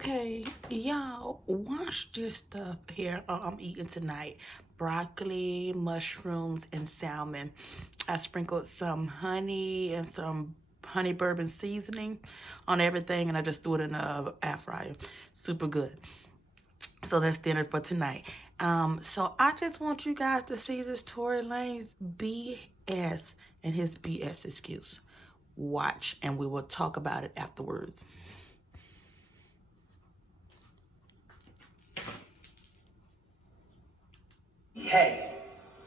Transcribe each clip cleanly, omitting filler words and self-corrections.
Okay, y'all, watch this stuff here I'm eating tonight. Broccoli, mushrooms, and salmon. I sprinkled some honey and some honey bourbon seasoning on everything, and I just threw it in the air fryer. Super good. So that's dinner for tonight. So I just want you guys to see this Tory Lanez BS and his BS excuse. Watch, and we will talk about it afterwards. Head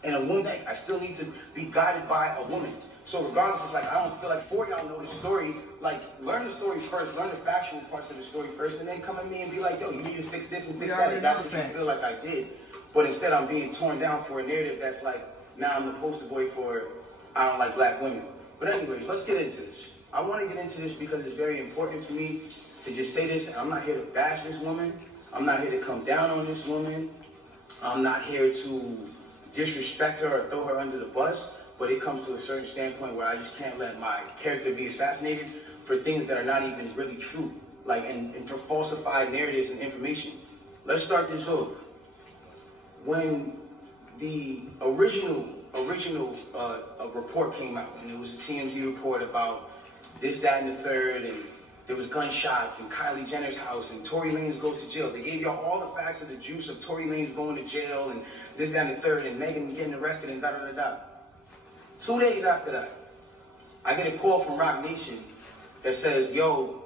and a woman, I still need to be guided by a woman. So regardless, it's like I don't feel like for y'all know the story. Like learn the story first, learn the factual parts of the story first, and then come at me and be like, yo, you need to fix this and fix that. If that's what you feel like I did. But instead, I'm being torn down for a narrative that's like, now I'm the poster boy for I don't like black women. But anyways, let's get into this. I want to get into this because it's very important for me to just say this. And I'm not here to bash this woman. I'm not here to come down on this woman. I'm not here to disrespect her or throw her under the bus, but it comes to a certain standpoint where I just can't let my character be assassinated for things that are not even really true, like and for falsified narratives and information. Let's start this off. When the original report came out, and it was a TMZ report about this, that, and the third, and there was gunshots in Kylie Jenner's house, and Tory Lanez goes to jail. They gave y'all all the facts of the juice of Tory Lanez going to jail, and this, that, and the third, and Megan getting arrested, and da-da-da-da. 2 days after that, I get a call from Rock Nation that says, yo,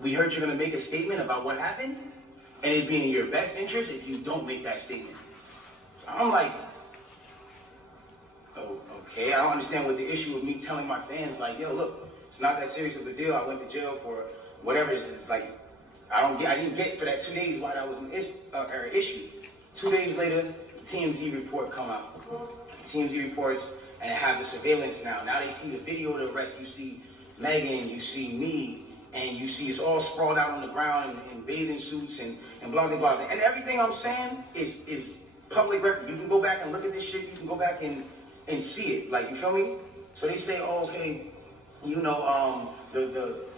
we heard you're going to make a statement about what happened, and it'd be in your best interest if you don't make that statement. So I'm like, oh, okay, I don't understand what the issue with me telling my fans, like, yo, look, it's not that serious of a deal. I went to jail for whatever this is. Like, I didn't get for that 2 days why that was an issue. 2 days later, the TMZ report come out. TMZ reports, and it have the surveillance now. Now they see the video of the arrest. You see Megan, you see me, and you see it's all sprawled out on the ground in bathing suits and blah, blah, blah. And everything I'm saying is public record. You can go back and look at this shit. You can go back and see it. Like, you feel me? So they say, oh, okay, you know,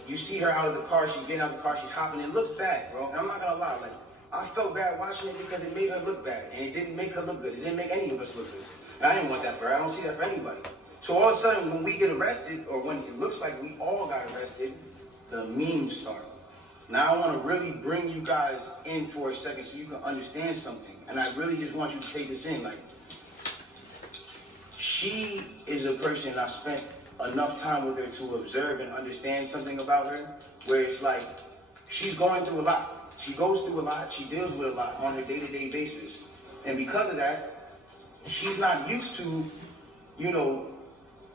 you see her out of the car, she's getting out of the car, she's hopping. It looks bad, bro. And I'm not gonna lie, like, I felt bad watching it because it made her look bad, and it didn't make her look good. It didn't make any of us look good. And I didn't want that for her. I don't see that for anybody. So all of a sudden, when we get arrested, or when it looks like we all got arrested, the memes start. Now I want to really bring you guys in for a second so you can understand something. And I really just want you to take this in. Like, she is a person I spent enough time with her to observe and understand something about her, where it's like, she's going through a lot. She goes through a lot, she deals with a lot on a day-to-day basis. And because of that, she's not used to, you know,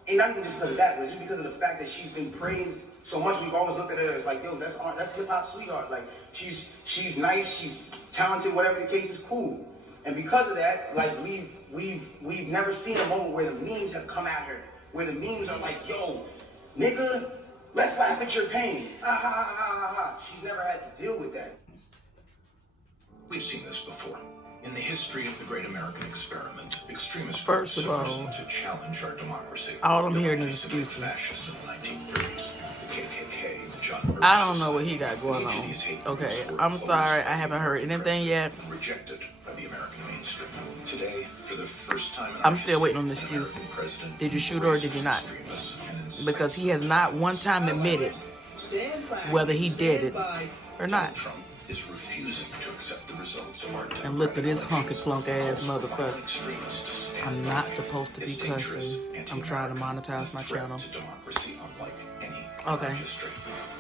and not even just because of that, but just because of the fact that she's been praised so much. We've always looked at her as like, yo, that's hip-hop sweetheart. Like, she's nice, she's talented, whatever the case is, cool. And because of that, like, we've never seen a moment where the memes have come at her, where the memes are like, yo, nigga, let's laugh at your pain. Ha ha ha ha ha. She's never had to deal with that. We've seen this before. In the history of the great American experiment, extremist First groups of have all, risen to challenge our democracy. all I'm hearing is excuses. Fascists in the 1930s, the KKK, the John Birch I don't know what he got going Each of on. these hate Okay, groups were I'm sorry, I always haven't heard anything yet. Rejected by the American mainstream. Today, for the first time in I'm our still waiting on the history, an excuse. American president Did you shoot her or did you not? extremists and Because he has not one time admitted whether he did it or not. Trump is refusing to accept the results of our And look at this hunky plunk ass democratic motherfucker. extremists to stand I'm not supposed to be It's dangerous, cussing. I'm trying to monetize my threat channel. to democracy unlike any Okay. in history.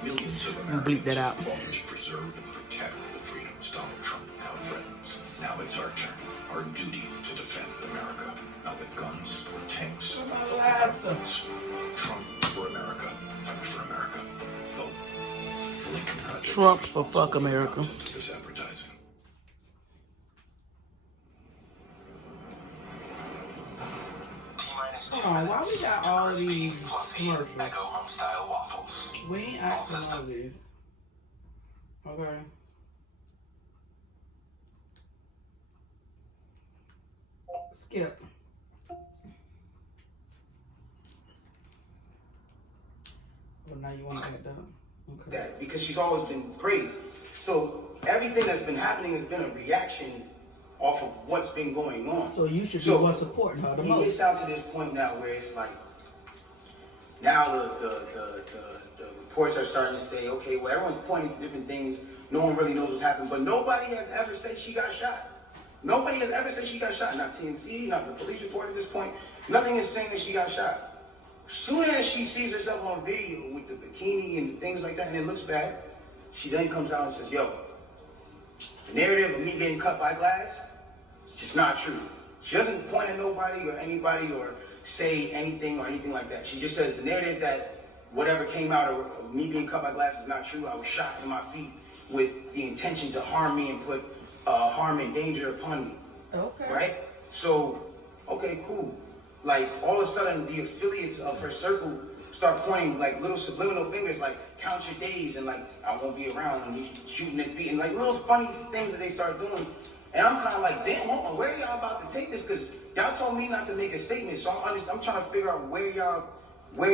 Millions of I'm gonna bleep that out. Americans fought to preserve and protect the freedoms Donald Trump now threatens. Now it's our turn, our duty to defend America, not with guns or tanks, but with guns. Trump for America, fight for America. Vote. The Lincoln Project Trump for fuck America. to this advertising. Hold on, why we got all these commercials? We ain't asking none of these. Okay. Skip. Well, now you want to act up. that because she's always been praised. So everything that's been happening has been a reaction off of what's been going on. So you should be one supporting her the most. It gets down to this point now where it's like, now the reports are starting to say, okay, well, everyone's pointing to different things. No one really knows what's happened, but nobody has ever said she got shot. Nobody has ever said she got shot. Not TMZ, not the police report at this point. Nothing is saying that she got shot. Soon as she sees herself on video with the bikini and things like that, and it looks bad, she then comes out and says, yo, the narrative of me getting cut by glass, it's just not true. She doesn't point at nobody or anybody or say anything or anything like that. She just says the narrative that whatever came out of me being cut by glass is not true. I was shot in my feet with the intention to harm me and put harm and danger upon me. Okay. Right? So, okay, cool. Like, all of a sudden, the affiliates of her circle start pointing, like, little subliminal fingers, like, count your days, and, like, I won't be around, and you shooting at feet, and, like, little funny things that they start doing. And I'm kind of like, damn, hold on, where are y'all about to take this? Because y'all told me not to make a statement, so I'm trying to figure out where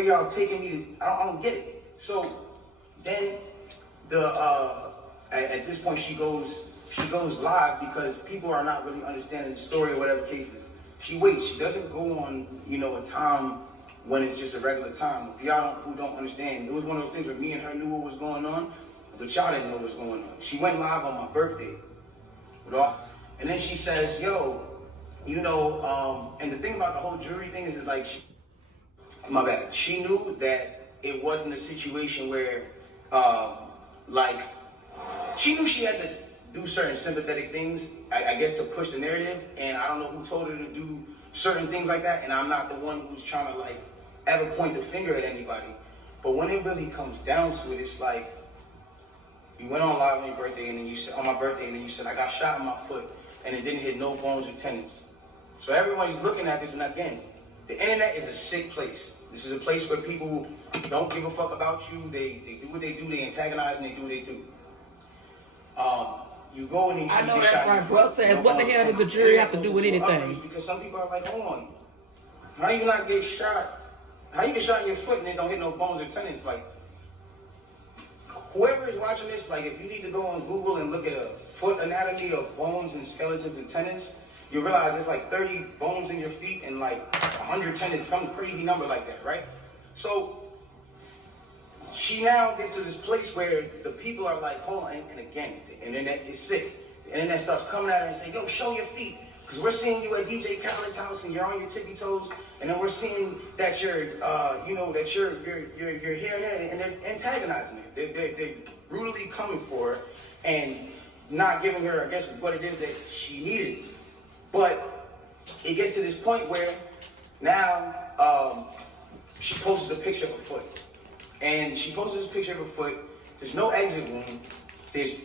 y'all taking me. I don't get it. So, then, at this point, she goes live because people are not really understanding the story or whatever cases. She waits. She doesn't go on, a time when it's just a regular time. If y'all who don't understand, it was one of those things where me and her knew what was going on, but y'all didn't know what was going on. She went live on my birthday. And then she says, yo, and the thing about the whole jury thing is like, my bad. She knew that it wasn't a situation where, she knew she had to do certain sympathetic things, I guess, to push the narrative, and I don't know who told her to do certain things like that, and I'm not the one who's trying to, ever point the finger at anybody. But when it really comes down to it, it's like, you went on live on your birthday, and then you said, on my birthday, and then you said, I got shot in my foot, and it didn't hit no bones or tendons. So everybody's looking at this, and again, the internet is a sick place. This is a place where people don't give a fuck about you. They do what they do, they antagonize, and they do what they do. You go and you I know that's right, bro. Says, what the hell does the jury have to do with anything? Because some people are like, hold on, how you not get shot? How you get shot in your foot and it don't hit no bones or tendons? Like, whoever is watching this, if you need to go on Google and look at a foot anatomy of bones and skeletons and tendons, you realize there's 30 bones in your feet and 100 tendons, some crazy number like that, right? So she now gets to this place where the people are like, hold on, and again, the internet is sick. The internet starts coming at her and saying, yo, show your feet. Because we're seeing you at DJ Khaled's house and you're on your tippy toes, and then we're seeing that you're, that you're here and there, and they're antagonizing her. They're brutally coming for her and not giving her, I guess, what it is that she needed. But it gets to this point where now she posts a picture of her foot. And she posts this picture of her foot. There's no exit wound. There's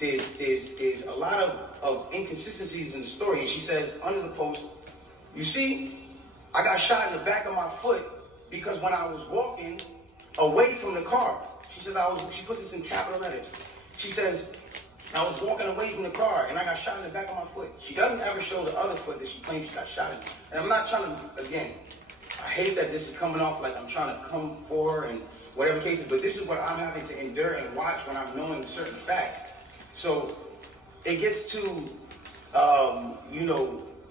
a lot of inconsistencies in the story. And she says under the post, you see, I got shot in the back of my foot because when I was walking away from the car, she says she puts this in capital letters. She says, I was walking away from the car and I got shot in the back of my foot. She doesn't ever show the other foot that she claims she got shot in. And I'm not trying to, again, I hate that this is coming off like I'm trying to come for her and whatever cases, but this is what I'm having to endure and watch when I'm knowing certain facts. So it gets to,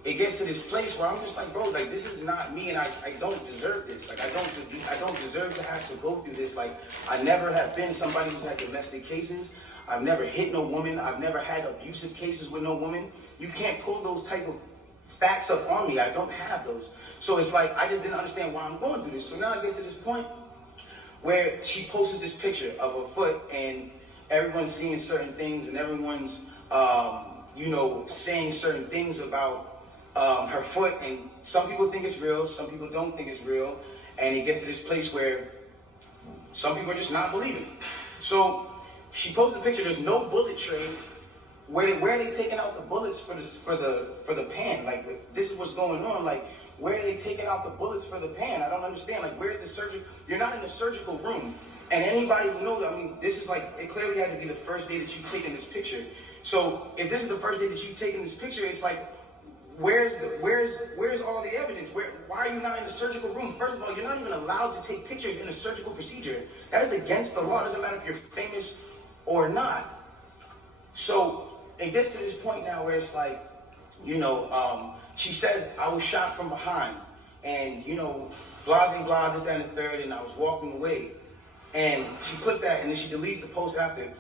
it gets to this place where I'm just like, bro, this is not me, and I don't deserve this. I don't deserve to have to go through this. I never have been somebody who's had domestic cases. I've never hit no woman. I've never had abusive cases with no woman. You can't pull those type of facts up on me. I don't have those. So it's like, I just didn't understand why I'm going through this. So now it gets to this point where she posts this picture of her foot and everyone's seeing certain things and everyone's, saying certain things about her foot, and some people think it's real, some people don't think it's real, and it gets to this place where some people are just not believing. So she posts a picture, there's no bullet tray. Where are they taking out the bullets for the pan? This is what's going on. Where are they taking out the bullets for the pan? I don't understand. Where's the surgery? You're not in the surgical room. And anybody who knows, this is it clearly had to be the first day that you've taken this picture. So if this is the first day that you've taken this picture, it's where's all the evidence? Why are you not in the surgical room? First of all, you're not even allowed to take pictures in a surgical procedure. That is against the law. It doesn't matter if you're famous or not. So it gets to this point now where it's like, she says, I was shot from behind, and blah, blah, blah, this, that, and the third, and I was walking away. And she puts that, and then she deletes the post after.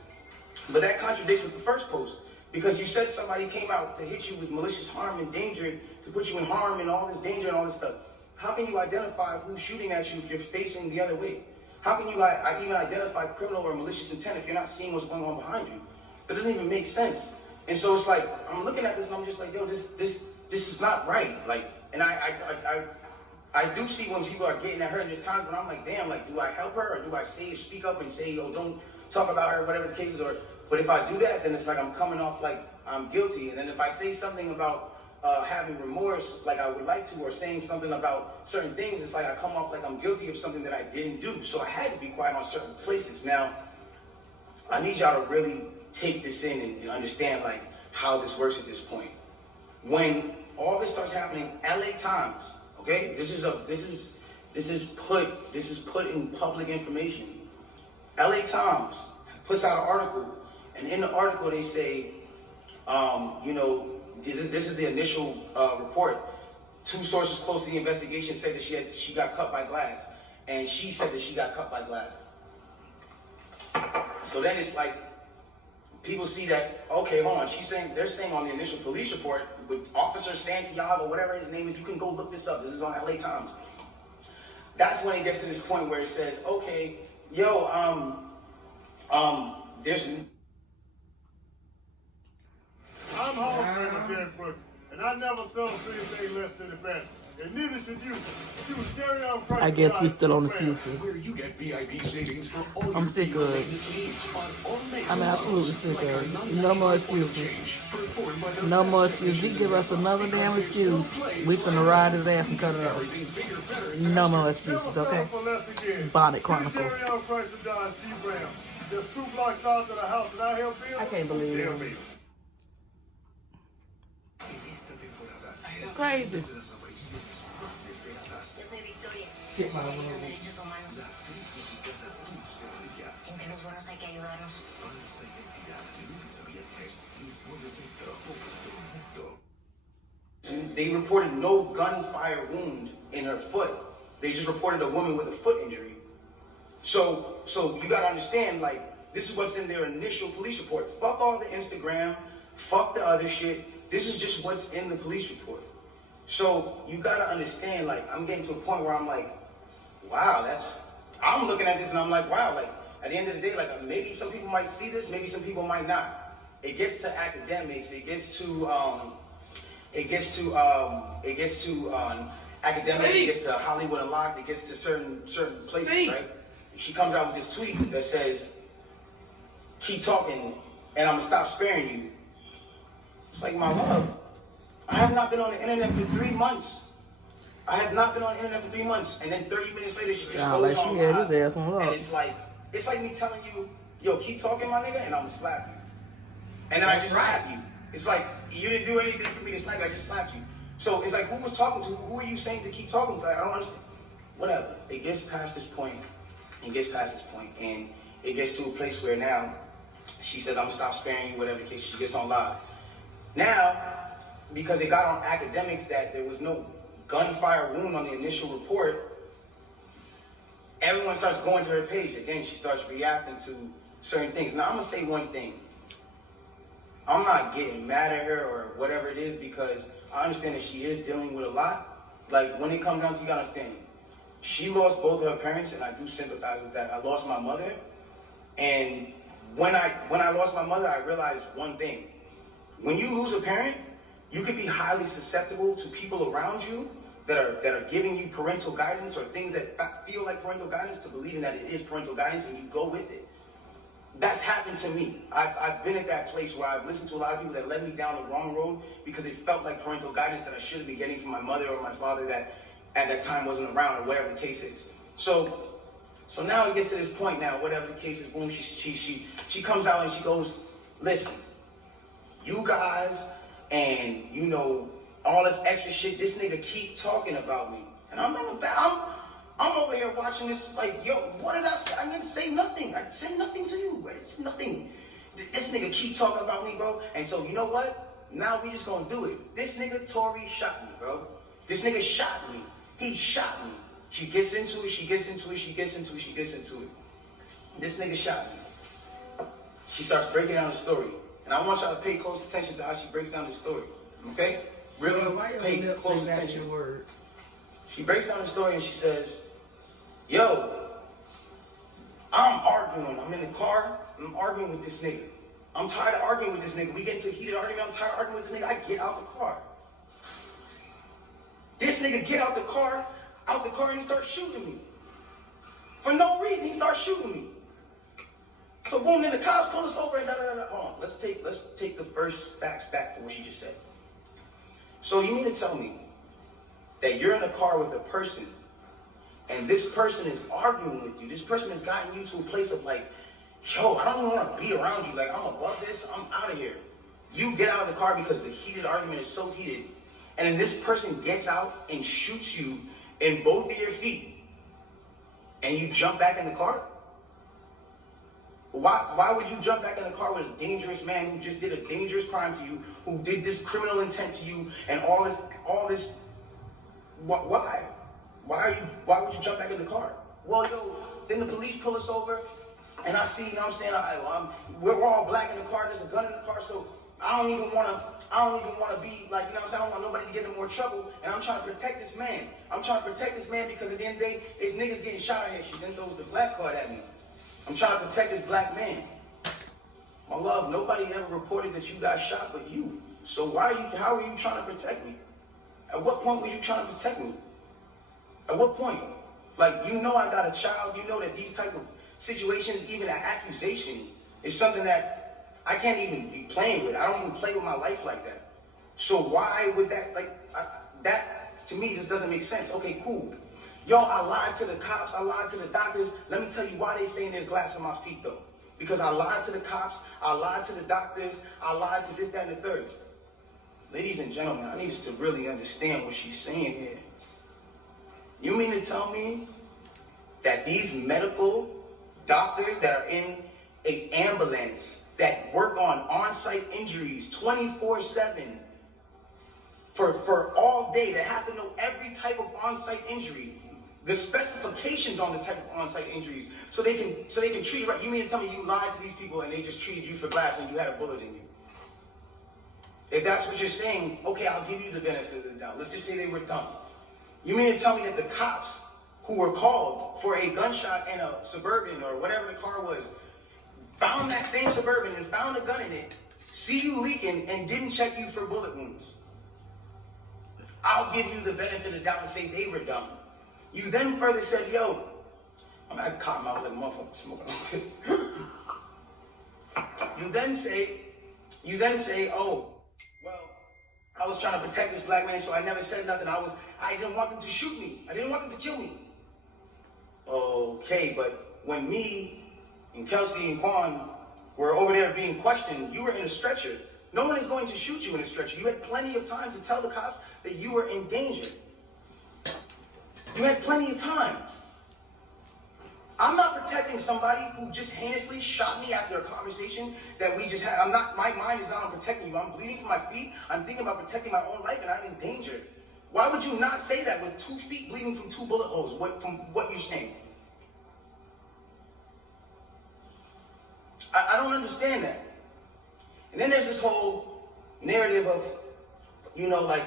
But that contradicts with the first post, because you said somebody came out to hit you with malicious harm and danger, to put you in harm and all this danger and all this stuff. How can you identify who's shooting at you if you're facing the other way? How can you even identify criminal or malicious intent if you're not seeing what's going on behind you? That doesn't even make sense. And so it's like, I'm looking at this and I'm just like, yo, this is not right. Like, and I do see when people are getting at her, and there's times when I'm like, damn, like, do I help her, or do I speak up and say, yo, don't talk about her, whatever the case is, but if I do that, then it's like I'm coming off like I'm guilty. And then if I say something about having remorse, like I would like to, or saying something about certain things, it's like I come off like I'm guilty of something that I didn't do. So I had to be quiet on certain places. Now, I need y'all to really take this in and understand like how this works at this point. When all this starts happening, LA Times, okay, this is put in public information. LA Times puts out an article, and in the article they say, this is the initial report. 2 sources close to the investigation said that she got cut by glass, and she said that she got cut by glass. So then it's like, people see that, okay, hold on, they're saying on the initial police report, with Officer Santiago, whatever his name is, you can go look this up, this is on LA Times. That's when it gets to this point where it says, okay, yo, there's... I'm home for Derek Brooks, and I never sold anything less than the best. And neither should you. You was carry on price. I guess we still on excuses. Where you get VIP savings for all I'm sick of it. I'm absolutely sick of it. No more excuses. No more excuses. You give us another damn excuse, we finna ride his ass and cut it off. No more excuses, okay? Bonnet Chronicles. Carry on price of Don G. Brown. There's 2 blocks south of the house that I help build. I can't believe it. It's crazy. Get my derechos humanos. Entre los buenos hay que ayudarnos. They reported no gunfire wound in her foot. They just reported a woman with a foot injury. So you gotta understand, like, this is what's in their initial police report. Fuck all the Instagram, fuck the other shit. This is just what's in the police report. So you gotta understand, like, I'm getting to a point where I'm like, wow, I'm looking at this and I'm like, wow, like, at the end of the day, like, maybe some people might see this, maybe some people might not. It gets to academics, it gets to academics, it gets to Hollywood Unlocked, it gets to certain places, right? She comes out with this tweet that says, keep talking and I'm gonna stop sparing you. It's like, my love, I have not been on the internet for 3 months. I have not been on the internet for 3 months. And then 30 minutes later, she just goes on she had live. his ass on lock. And it's like me telling you, yo, keep talking, my nigga, and I'm gonna slap you. And then I just slap you. It's like, you didn't do anything for me to slap you, I just slapped you. So it's like, who was talking to? Who are you saying to keep talking to? I don't understand. Whatever. It gets past this point. And it gets to a place where now she says, I'm gonna stop sparing you, whatever the case. She gets on live. Now, because it got on academics that there was no gunfire wound on the initial report, everyone starts going to her page. Again, she starts reacting to certain things. Now, I'm gonna say one thing. I'm not getting mad at her or whatever it is, because I understand that she is dealing with a lot. Like, when it comes down to, you gotta understand, she lost both of her parents, and I do sympathize with that. I lost my mother, and when I lost my mother, I realized one thing. When you lose a parent, you could be highly susceptible to people around you that are giving you parental guidance or things that feel like parental guidance, to believing that it is parental guidance, and you go with it. That's happened to me. I've been at that place where I've listened to a lot of people that led me down the wrong road because it felt like parental guidance that I should have been getting from my mother or my father that at that time wasn't around, or whatever the case is. So now it gets to this point now, whatever the case is, boom, she comes out and she goes, listen, you guys and, all this extra shit. This nigga keep talking about me. And I'm in the back. I'm over here watching this like, yo, what did I say? I didn't say nothing. I said nothing to you. It's nothing. This nigga keep talking about me, bro. And so, you know what? Now we just gonna do it. This nigga Tory shot me, bro. This nigga shot me. He shot me. She gets into it, she gets into it, she gets into it, she gets into it. This nigga shot me. She starts breaking down the story. And I want y'all to pay close attention to how she breaks down the story. Okay? Really pay close attention. Words? She breaks down the story and she says, yo, I'm arguing. I'm in the car. I'm arguing with this nigga. I'm tired of arguing with this nigga. We get into a heated argument. I'm tired of arguing with this nigga. I get out the car. This nigga get out the car, and he starts shooting me. For no reason, he starts shooting me. So boom, then the cops pull us over and da-da-da-da. Hold on, let's take the first facts back to what she just said. So you mean to tell me that you're in a car with a person and this person is arguing with you. This person has gotten you to a place of like, yo, I don't even want to be around you. Like, I'm above this. I'm out of here. You get out of the car because the heated argument is so heated. And then this person gets out and shoots you in both of your feet. And you jump back in the car? Why would you jump back in the car with a dangerous man who just did a dangerous crime to you, who did this criminal intent to you, and all this? Why? Why would you jump back in the car? Well, yo, then the police pull us over, and I see, you know what I'm saying, we're all black in the car, there's a gun in the car, so I don't even want to be like, you know what I'm saying, I don't want nobody to get in more trouble, and I'm trying to protect this man. I'm trying to protect this man because at the end of the day, it's niggas getting shot at here. She then throws the black card at me. I'm trying to protect this black man. My love, nobody ever reported that you got shot but you. So how are you trying to protect me? At what point were you trying to protect me? At what point? Like, you know I got a child, you know that these type of situations, even an accusation, is something that I can't even be playing with. I don't even play with my life like that. So why would that, that to me just doesn't make sense. Okay, cool. Yo, I lied to the cops, I lied to the doctors. Let me tell you why they saying there's glass in my feet though. Because I lied to the cops, I lied to the doctors, I lied to this, that, and the third. Ladies and gentlemen, I need us to really understand what she's saying here. You mean to tell me that these medical doctors that are in an ambulance that work on-site injuries 24/7 for all day, that have to know every type of on-site injury, the specifications on the type of on-site injuries, so they can treat it right? You mean to tell me you lied to these people and they just treated you for glass and you had a bullet in you? If that's what you're saying, okay, I'll give you the benefit of the doubt. Let's just say they were dumb. You mean to tell me that the cops who were called for a gunshot in a Suburban or whatever the car was, found that same Suburban and found a gun in it, see you leaking and didn't check you for bullet wounds? I'll give you the benefit of the doubt and say they were dumb. You then further said, yo, I'm gonna cotton mouth like a motherfucker smoking on this. You then say, oh, well, I was trying to protect this black man, so I never said nothing. I didn't want them to shoot me. I didn't want them to kill me. Okay, but when me and Kelsey and Quan were over there being questioned, you were in a stretcher. No one is going to shoot you in a stretcher. You had plenty of time to tell the cops that you were in danger. You had plenty of time. I'm not protecting somebody who just heinously shot me after a conversation that we just had. My mind is not on protecting you. I'm bleeding from my feet. I'm thinking about protecting my own life and I'm in danger. Why would you not say that with 2 feet bleeding from 2 bullet holes, from what you're saying? I don't understand that. And then there's this whole narrative of, you know, like,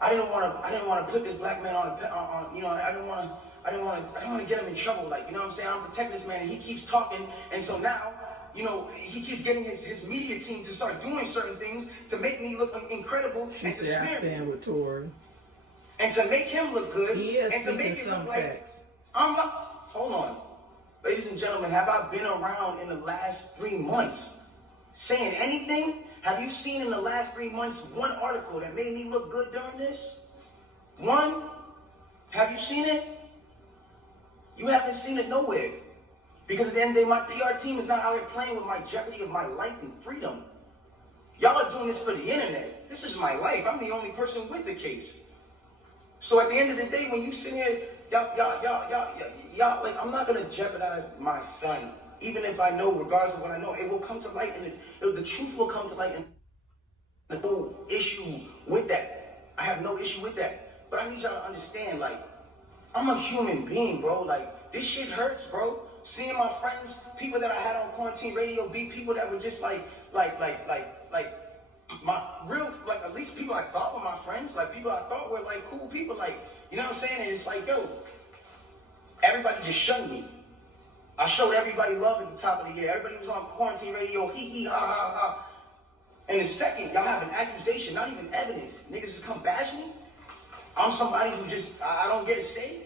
I didn't want to put this black man on you know, I didn't want to get him in trouble. Like, you know what I'm saying? I'm protecting this man, and he keeps talking, and so now, you know, he keeps getting his media team to start doing certain things to make me look incredible. She said, I stand with Tory. And to make him look good, he is, and to make it look like facts. I'm not. Hold on, ladies and gentlemen, have I been around in the last 3 months saying anything? Have you seen in the last 3 months one article that made me look good during this? One? Have you seen it? You haven't seen it nowhere. Because at the end of the day, my PR team is not out here playing with my jeopardy of my life and freedom. Y'all are doing this for the internet. This is my life. I'm the only person with the case. So at the end of the day, when you sit here, y'all, like, I'm not gonna jeopardize my son. Even if I know, regardless of what I know, it will come to light, and the truth will come to light, and the whole issue with that. I have no issue with that. But I need y'all to understand, like, I'm a human being, bro. Like, this shit hurts, bro. Seeing my friends, people that I had on quarantine radio, be people that were just my real, like, at least people I thought were my friends, like people I thought were like cool people, like, you know what I'm saying? And it's like, yo, everybody just shunned me. I showed everybody love at the top of the year. Everybody was on quarantine radio, hee hee ha ha ha. And the second y'all have an accusation, not even evidence, niggas just come bash me. I'm somebody who just, I don't get a say.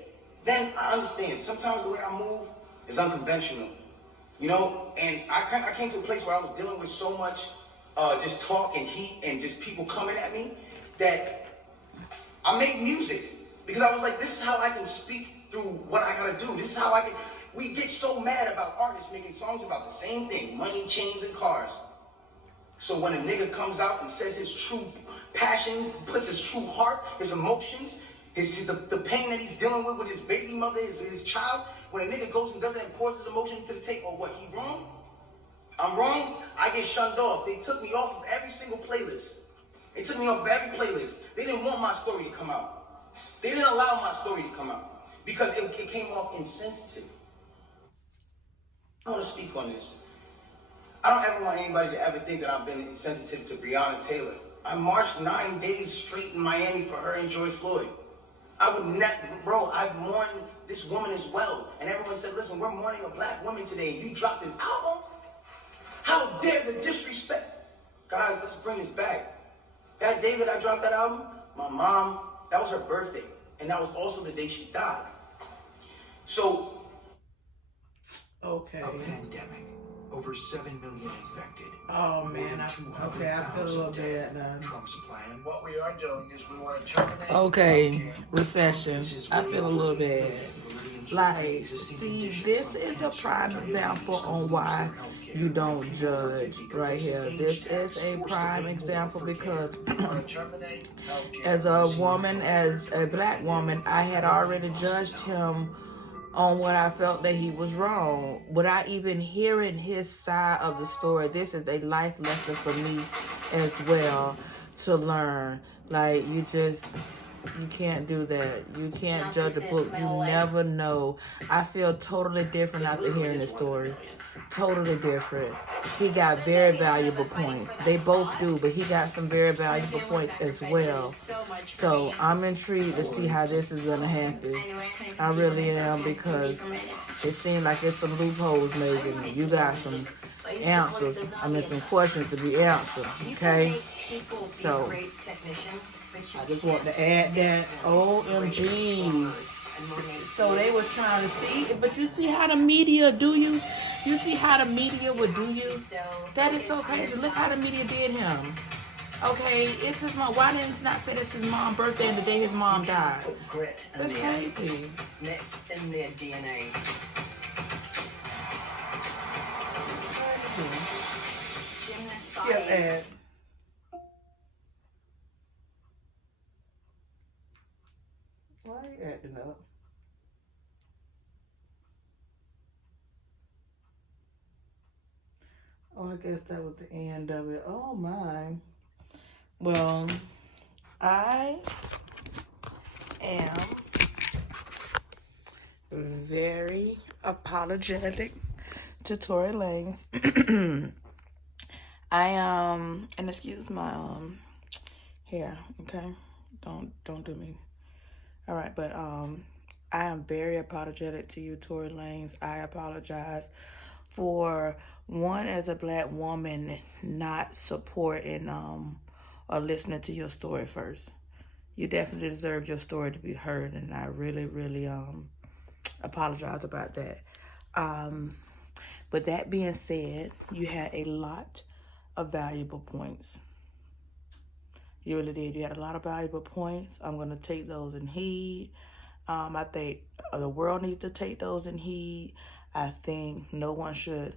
Then I understand. Sometimes the way I move is unconventional, you know? And I came to a place where I was dealing with so much just talk and heat and just people coming at me that I make music. Because I was like, this is how I can speak through what I gotta do. This is how I can, we get so mad about artists making songs about the same thing, money, chains, and cars. So when a nigga comes out and says his true passion, puts his true heart, his emotions, the pain that he's dealing with his baby mother, his child, when a nigga goes and does it and pours his emotion into the tape, or what, he wrong? I'm wrong? I get shunned off. They took me off of every single playlist. They took me off of every playlist. They didn't want my story to come out. They didn't allow my story to come out because it came off insensitive. I want to speak on this. I don't ever want anybody to ever think that I've been insensitive to Breonna Taylor. I marched 9 days straight in Miami for her and George Floyd. I would not, bro, I've mourned this woman as well. And everyone said, listen, we're mourning a black woman today, and you dropped an album? How dare the disrespect? Guys, let's bring this back. That day that I dropped that album, my mom, that was her birthday. And that was also the day she died. So. Okay. A pandemic. Over 7 million infected. Oh man, I feel a little bad now. Trump's plan. What we are doing is we want to terminate. Okay, recession. I feel a little bad. Like, see, this is a prime example on why you don't judge right here. This is a prime example because as a woman, as a black woman, I had already judged him on what I felt that he was wrong. Without even hearing his side of the story, this is a life lesson for me as well to learn. Like, you can't do that. You can't judge a book. You never know. I feel totally different after hearing this story. Totally different. He got very valuable points. They both do, but he got some very valuable points as well. So I'm intrigued to see how this is going to happen. I really am, because it seems like there's some loopholes maybe. You got some answers. Some questions to be answered. Okay? So I just want to add that. OMG. So they was trying to see, but you see how the media do you? You see how the media would do you? That is so crazy. Look how the media did him. Okay, it's his mom. Why didn't not say it's his mom's birthday and the day his mom died? That's crazy. Mixed in their DNA. Skip ad. Why are you acting up? Oh, I guess that was the end of it. Oh my. Well, I am very apologetic to Tory Lanez. And excuse my hair, okay? Don't do me. All right, but I am very apologetic to you, Tory Lanez. I apologize for, one, as a black woman, not supporting or listening to your story first. You definitely deserve your story to be heard, and I really, really apologize about that. But that being said, you had a lot of valuable points. You really did. You had a lot of valuable points. I'm going to take those in heed. I think the world needs to take those in heed. I think no one should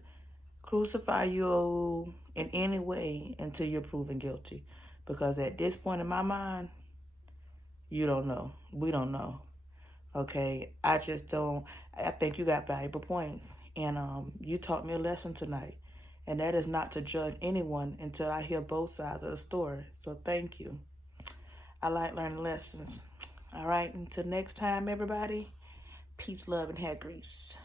crucify you in any way until you're proven guilty. Because at this point in my mind, you don't know. We don't know. Okay? I just don't. I think you got valuable points. And you taught me a lesson tonight. And that is not to judge anyone until I hear both sides of the story. So thank you. I like learning lessons. All right? Until next time, everybody. Peace, love, and hair grease.